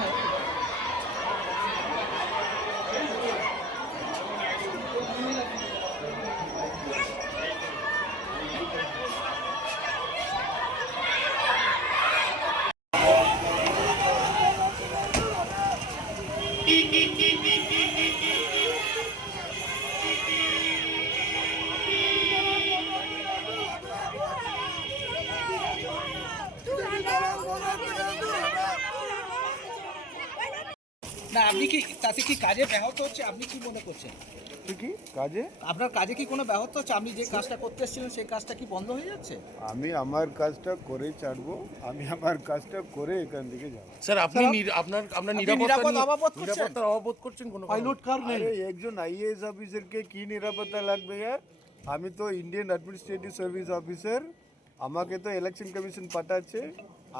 পাচ্ছি না। না আপনি কি তাতে কি কাজে ব্যাহত হচ্ছে, আপনি কি মনে করছেন? কি কাজে আপনার কাজে কি কোনো ব্যাহত হচ্ছে? আপনি যে কাজটা করতে এসেছিলেন সেই কাজটা কি বন্ধ হয়ে যাচ্ছে? আমি আমার কাজটা করে ছাড়বো, আমি আমার কাজটা করে এখান থেকে যাবো। স্যার আপনি আপনার আপনি নিরাপত্তা অভাব বোধ করছেন? নিরাপত্তার অভাব করছেন কোনো পাইলট কার নেই। আরে একজন আইএএস অফিসারকে কি নিরাপত্তা লাগবে यार? আমি তো ইন্ডিয়ান অ্যাডমিনিস্ট্রেটিভ সার্ভিস অফিসার, আমাকে তো ইলেকশন কমিশন পাঠাচ্ছে,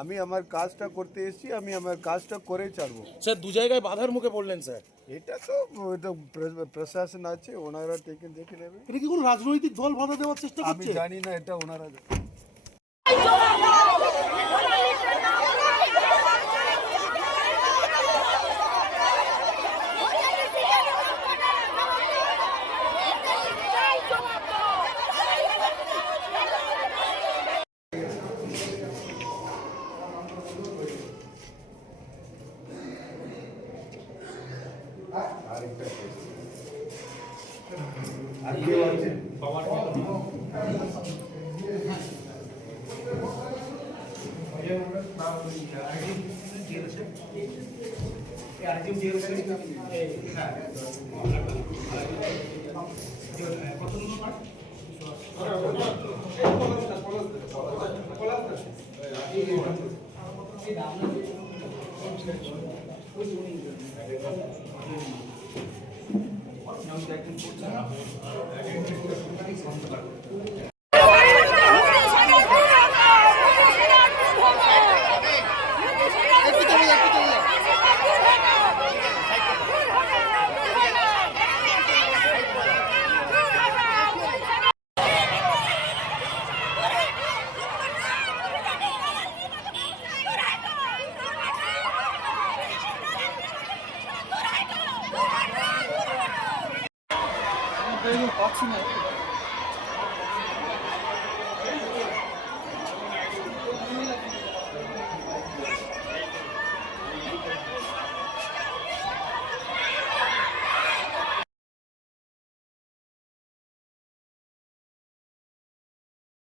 আমি আমার কাজটা করতে এসেছি, আমি আমার কাজটা করে ছাড়বো। স্যার দু জায়গায় বাধার মুখে পড়লেন স্যার। এটা তো প্রশাসন আছে, ওনারা দেখে নেবে। এটা কি কোনো রাজনৈতিক দল বাধা দেওয়ার চেষ্টা আমি করছে? জানি না, এটা ওনারা পাচ্ছি না।